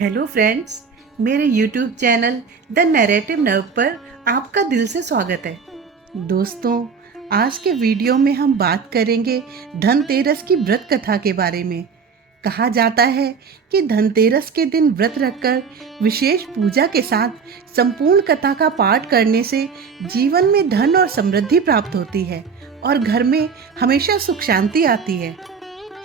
Hello friends, मेरे YouTube channel the narrative nerve पर आपका दिल से स्वागत है। दोस्तों, आज के वीडियो में हम बात करेंगे धनतेरस की व्रत कथा के बारे में। कहा जाता है कि धनतेरस के दिन व्रत रखकर विशेष पूजा के साथ संपूर्ण कथा का पाठ करने से जीवन में धन और समृद्धि प्राप्त होती है और घर में हमेशा सुख शांति आती है।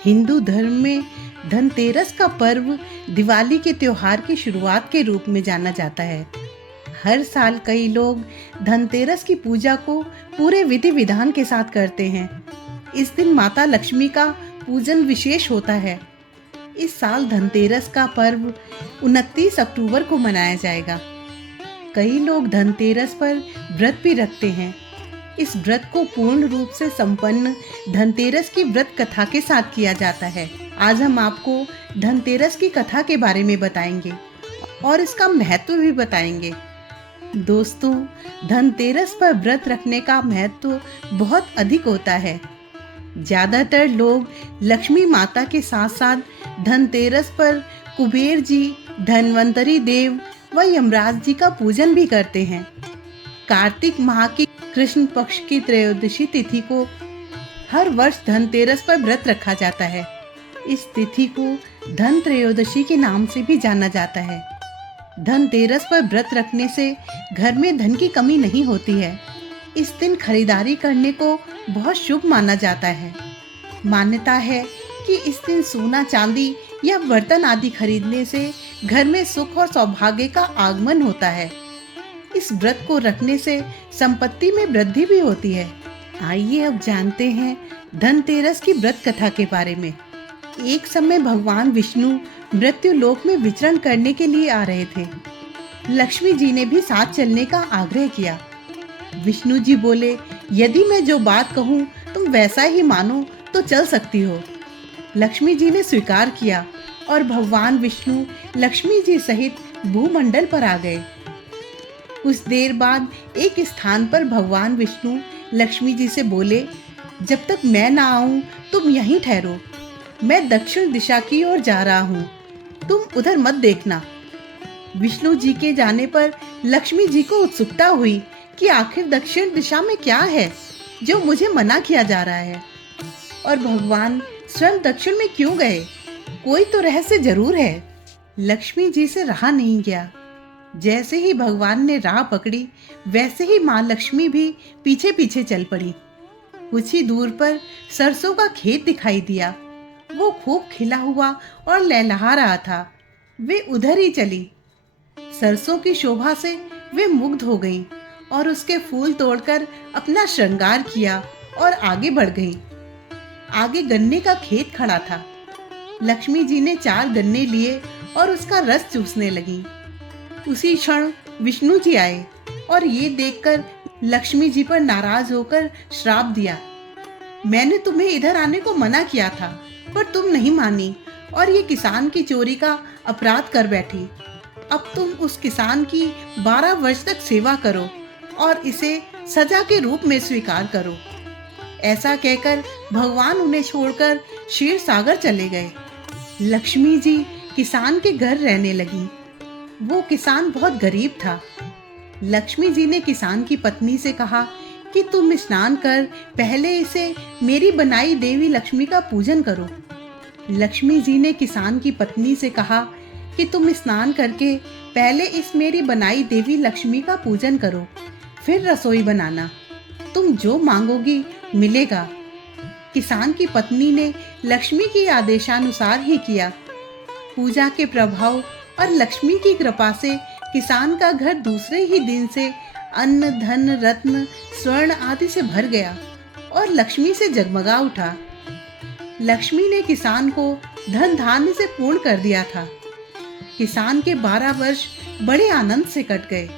हिंदू धर्म में धनतेरस का पर्व दिवाली के त्योहार की शुरुआत के रूप में जाना जाता है। हर साल कई लोग धनतेरस की पूजा को पूरे विधि विधान के साथ करते हैं। इस दिन माता लक्ष्मी का पूजन विशेष होता है। इस साल धनतेरस का पर्व 29 अक्टूबर को मनाया जाएगा। कई लोग धनतेरस पर व्रत भी रखते हैं। इस व्रत को पूर्ण रूप से संपन्न धनतेरस की व्रत कथा के साथ किया जाता है। आज हम आपको धनतेरस की कथा के बारे में बताएंगे और इसका महत्व भी बताएंगे। दोस्तों, धनतेरस पर व्रत रखने का महत्व बहुत अधिक होता है। ज्यादातर लोग लक्ष्मी माता के साथ साथ धनतेरस पर कुबेर जी, धन्वंतरी देव व यमराज जी का पूजन भी करते हैं। कार्तिक माह की कृष्ण पक्ष की त्रयोदशी तिथि को हर वर्ष धनतेरस पर व्रत रखा जाता है। इस तिथि को धन त्रयोदशी के नाम से भी जाना जाता है। धनतेरस पर व्रत रखने से घर में धन की कमी नहीं होती है। इस दिन खरीदारी करने को बहुत शुभ माना जाता है। मान्यता है कि इस दिन सोना चांदी या बर्तन आदि खरीदने से घर में सुख और सौभाग्य का आगमन होता है। इस व्रत को रखने से संपत्ति में वृद्धि भी होती है। आइए अब जानते हैं धनतेरस की व्रत कथा के बारे में। एक समय भगवान विष्णु मृत्यु लोक में विचरण करने के लिए आ रहे थे। लक्ष्मी जी ने भी साथ चलने का आग्रह किया। विष्णु जी बोले, यदि मैं जो बात कहूँ तुम वैसा ही मानो तो चल सकती हो। लक्ष्मी जी ने स्वीकार किया और भगवान विष्णु लक्ष्मी जी सहित भूमंडल पर आ गए। कुछ देर बाद एक स्थान पर भगवान विष्णु लक्ष्मी जी से बोले, जब तक मैं ना आऊं तुम यहीं ठहरो। मैं दक्षिण दिशा की ओर जा रहा हूं, तुम उधर मत देखना। विष्णु जी के जाने पर लक्ष्मी जी को उत्सुकता हुई कि आखिर दक्षिण दिशा में क्या है जो मुझे मना किया जा रहा है, और भगवान स्वयं दक्षिण में क्यों गए? कोई तो रहस्य जरूर है। लक्ष्मी जी से रहा नहीं गया। जैसे ही भगवान ने राह पकड़ी वैसे ही माँ लक्ष्मी भी पीछे पीछे चल पड़ी। कुछ ही दूर पर सरसों का खेत दिखाई दिया। वो खूब खिला हुआ और लहलहा रहा था। वे उधर ही चली। सरसों की शोभा से वे मुग्ध हो गईं और उसके फूल तोड़कर अपना श्रृंगार किया और आगे बढ़ गईं। आगे गन्ने का खेत खड़ा था। लक्ष्मी जी ने 4 गन्ने लिए और उसका रस चूसने लगी। उसी क्षण विष्णु जी आए और ये देखकर लक्ष्मी जी पर नाराज होकर श्राप दिया। मैंने तुम्हें इधर आने को मना किया था पर तुम नहीं मानी और ये किसान की चोरी का अपराध कर बैठी। अब तुम उस किसान की 12 वर्ष तक सेवा करो और इसे सजा के रूप में स्वीकार करो। ऐसा कहकर भगवान उन्हें छोड़कर क्षीर सागर चले गए। लक्ष्मी जी किसान के घर रहने लगी। वो किसान बहुत गरीब था। लक्ष्मी जी ने किसान की पत्नी से कहा कि तुम स्नान कर पहले इसे मेरी बनाई देवी लक्ष्मी का पूजन करो। लक्ष्मी जी ने किसान की पत्नी से कहा कि तुम स्नान करके पहले इस मेरी बनाई देवी लक्ष्मी का पूजन करो, फिर रसोई बनाना। तुम जो मांगोगी मिलेगा। किसान की पत्नी ने लक्ष्मी के आदेशानुसार ही किया। पूजा के प्रभाव और लक्ष्मी की कृपा से किसान का घर दूसरे ही दिन से अन्न, धन, रत्न, स्वर्ण आदि से भर गया और लक्ष्मी से जगमगा उठा। लक्ष्मी ने किसान को धन धान्य से पूर्ण कर दिया था। किसान के 12 वर्ष बड़े आनंद से कट गए।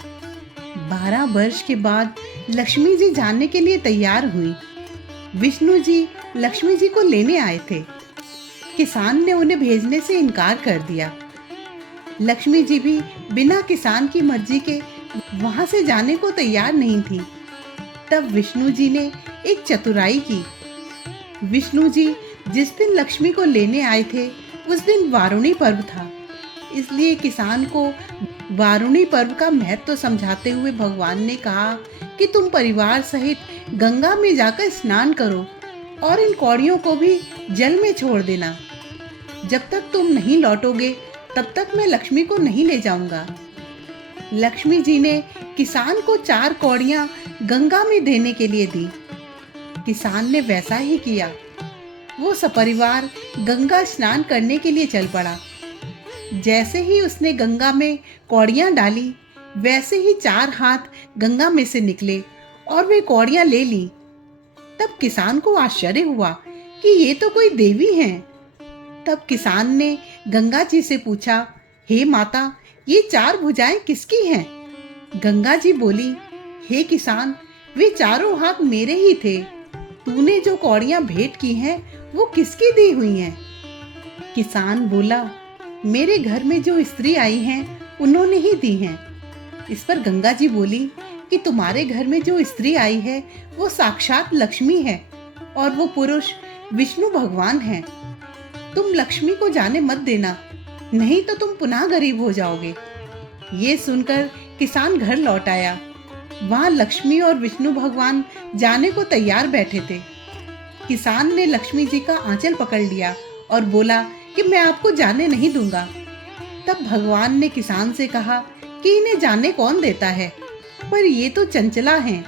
12 वर्ष के बाद लक्ष्मी जी जाने के लिए तैयार हुई। विष्णु जी लक्ष्मी जी को लेने आए थे। किसान ने उन्हें भेजने से इनकार कर दिया। लक्ष्मी जी भी बिना किसान की मर्जी के वहां से जाने को तैयार नहीं थी। तब विष्णु जी ने एक चतुराई की। विष्णु जी जिस दिन लक्ष्मी को लेने आए थे उस दिन वारुणी पर्व था। इसलिए किसान को वारुणी पर्व का महत्व समझाते हुए भगवान ने कहा कि तुम परिवार सहित गंगा में जाकर स्नान करो और इन कौड़ियों को भी जल में छोड़ देना। जब तक तुम नहीं लौटोगे तब तक मैं लक्ष्मी को नहीं ले जाऊंगा। लक्ष्मी जी ने किसान को 4 कौड़ियां गंगा में देने के लिए दी। किसान ने वैसा ही किया। वो सपरिवार गंगा स्नान करने के लिए चल पड़ा। जैसे ही उसने गंगा में कौड़ियां डाली, वैसे ही 4 हाथ गंगा में से निकले और वे कौड़ियां ले ली। तब किसान को आश्चर्य हुआ कि ये तो कोई देवी हैं। तब किसान ने गंगा जी से पूछा, हे माता, ये 4 भुजाएं किसकी हैं? गंगा जी बोली, हे किसान, वे चारों हाथ मेरे ही थे। तूने जो कौड़ियां भेंट की हैं वो किसकी दी हुई हैं? किसान बोला, मेरे घर में जो स्त्री आई हैं उन्होंने ही दी हैं। इस पर गंगा जी बोली कि तुम्हारे घर में जो स्त्री आई है वो साक्षात लक्ष्मी है और वो पुरुष विष्णु भगवान हैं। तुम लक्ष्मी को जाने मत देना, नहीं तो तुम पुनः गरीब हो जाओगे। ये सुनकर किसान घर लौट आया। वहां लक्ष्मी और विष्णु भगवान जाने को तैयार बैठे थे। किसान ने लक्ष्मी जी का आंचल पकड़ लिया और बोला कि मैं आपको जाने नहीं दूंगा। तब भगवान ने किसान से कहा कि इन्हें जाने कौन देता है, पर ये तो चंचला हैं,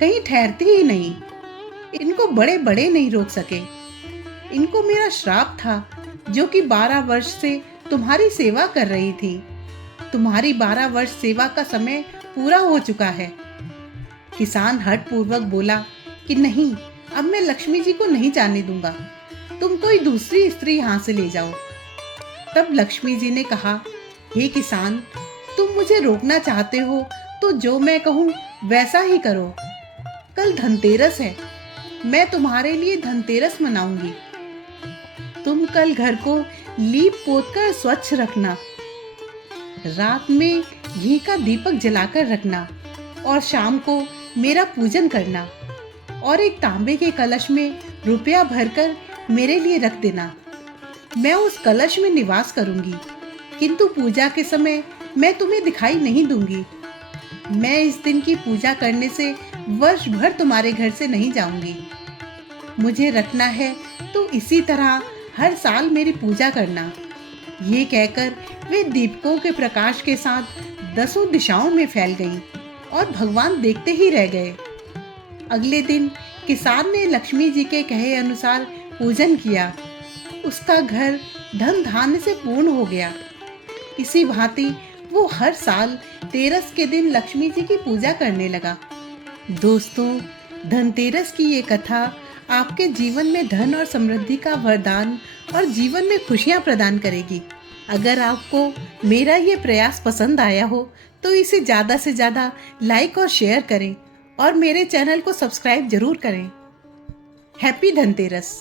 कहीं ठहरती ही नहीं। इनको बड़े बड़े नहीं रोक सके। इनको मेरा श्राप था जो कि 12 वर्ष से तुम्हारी सेवा कर रही थी। तुम्हारी 12 वर्ष सेवा का समय पूरा हो चुका है। किसान हठ पूर्वक बोला कि नहीं, अब मैं लक्ष्मी जी को नहीं जाने दूंगा। तुम कोई दूसरी स्त्री यहाँ से ले जाओ। तब लक्ष्मी जी ने कहा, हे किसान, तुम मुझे रोकना चाहते हो तो जो मैं कहूँ वैसा ही करो। कल धनतेरस है, मैं तुम्हारे लिए धनतेरस मनाऊंगी। तुम कल घर को लीप पोत कर स्वच्छ रखना, रात में घी का दीपक जलाकर रखना और शाम को मेरा पूजन करना और एक तांबे के कलश में रुपया भरकर मेरे लिए रख देना। मैं उस कलश में निवास करूंगी, किंतु पूजा के समय मैं तुम्हें दिखाई नहीं दूंगी। मैं इस दिन की पूजा करने से वर्ष भर तुम्हारे घर से नहीं जाऊंगी। मुझे रखना है तो इसी तरह हर साल मेरी पूजा करना। ये कहकर वे दीपकों के प्रकाश के साथ 10 दिशाओं में फैल गईं और भगवान देखते ही रह गए। अगले दिन किसान ने लक्ष्मी जी के कहे अनुसार पूजन किया। उसका घर धन धान्य से पूर्ण हो गया। इसी भांति वो हर साल तेरस के दिन लक्ष्मी जी की पूजा करने लगा। दोस्तों, धनतेरस की ये कथा आपके जीवन में धन और समृद्धि का वरदान और जीवन में खुशियां प्रदान करेगी। अगर आपको मेरा ये प्रयास पसंद आया हो तो इसे ज़्यादा से ज़्यादा लाइक और शेयर करें और मेरे चैनल को सब्सक्राइब जरूर करें। हैप्पी धनतेरस।